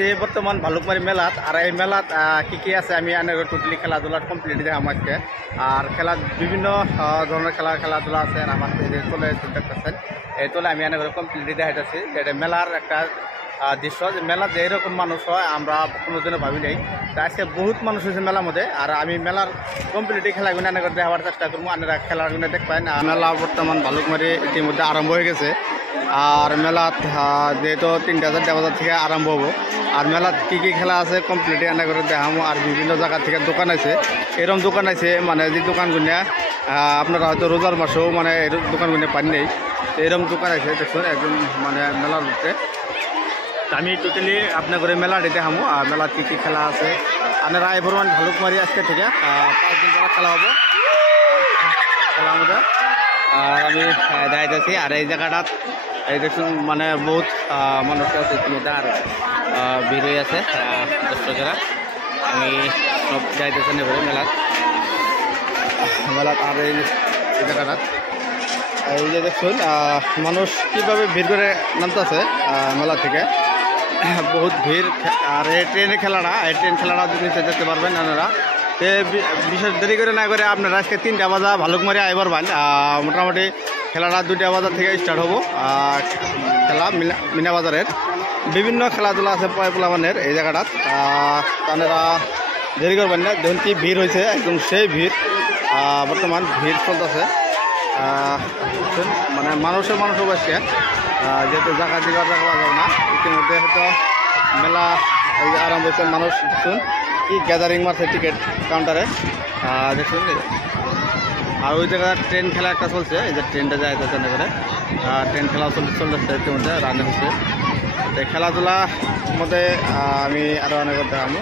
আছি বর্তমান ভালুকমারি মেলাত। আর এই মেলাত কি কি আছে আমি টোটালি খেলাধুলার কমপ্লিট দেখাম আজকে। আর খেলা বিভিন্ন ধরনের খেলাধুলা আছে। আর আমার চলে দেখতেছেন এই তোলে আমি কমপ্লিট দেখাইতেছি। এটা মেলার একটা দৃশ্য, যে মেলা যে এরকম মানুষ হয় আমরা কোনোদিনও ভাবি নাই। তা আজকে বহুত মানুষ হয়েছে মেলার মধ্যে। আর আমি মেলার কমপ্লিট খেলাগুলো দেখাবার চেষ্টা করবো, আপনারা খেলাগুলো দেখবেন। মেলা বর্তমান ভালুকমারি ইতিমধ্যে আরম্ভ হয়ে গেছে। আর মেলাত যেহেতু 3টা বাজার থেকে আরম্ভ হবো। আর মেলাত কী কী খেলা আছে কমপ্লিট এনে করে দেখামো। আর বিভিন্ন জায়গা থেকে দোকান আছে, এরকম দোকান আছে মানে যে দোকানগুলো আপনারা হয়তো রোজার মাসেও মানে এই দোকানগুলো পান নেই, এরকম দোকান আছে দেখুন একদম মানে মেলার মধ্যে। আমি টোটালি আপনার করে মেলাটি দেখামো। আর মেলার কী কী খেলা আছে আপনারা এবার ভালুকমারি আজকে থেকে 5 দিন পর খেলা হবো খেলার মধ্যে। আর আমি যাইতেছি। আর এই জায়গাটাত এই দেখুন মানে বহুত মানুষ আছে ইতিমধ্যে। আর ভিড় হয়ে আছে দর্শকেরা। আমি সব যাইতেছেন এবারে মেলাত। আর এই জায়গাটাত এই যে দেখুন মানুষ কীভাবে ভিড় করে নামতেছে মেলা থেকে, বহুত ভিড়। আর এই ট্রেনের খেলাটা, এই ট্রেন খেলাটা নিচে যেতে পারবেন আপনারা। বিশেষ দেরি করে না করে আপনারা আজকে 3টা বাজা ভালুকমারি আইবার পান। মোটামুটি খেলাটা 2টা বাজার থেকে স্টার্ট হবো। খেলা মিনা বাজারের বিভিন্ন খেলাধুলা আছে পোলাপানের এই জায়গাটাত। আপনারা দেরি করবেন না, দেখুন কি ভিড় হয়েছে, একদম সেই ভিড় বর্তমান ভিড় চলতেছে। মানে মানুষের বসছে, যেহেতু জায়গা দিবার যাওয়া যাবে না। ইতিমধ্যে হয়তো মেলা এই আরম্ভ হয়েছে। মানুষ দেখুন কি গ্যাদারিং মারছে টিকিট কাউন্টারে দেখুন। আর ওই জায়গায় ট্রেন খেলা একটা চলছে, এই যে ট্রেনটা যায় এবারে ট্রেন খেলা চলতেছে ইতিমধ্যে রান হচ্ছে। খেলাধুলার মধ্যে আমি আরও অনেক দেখাবো।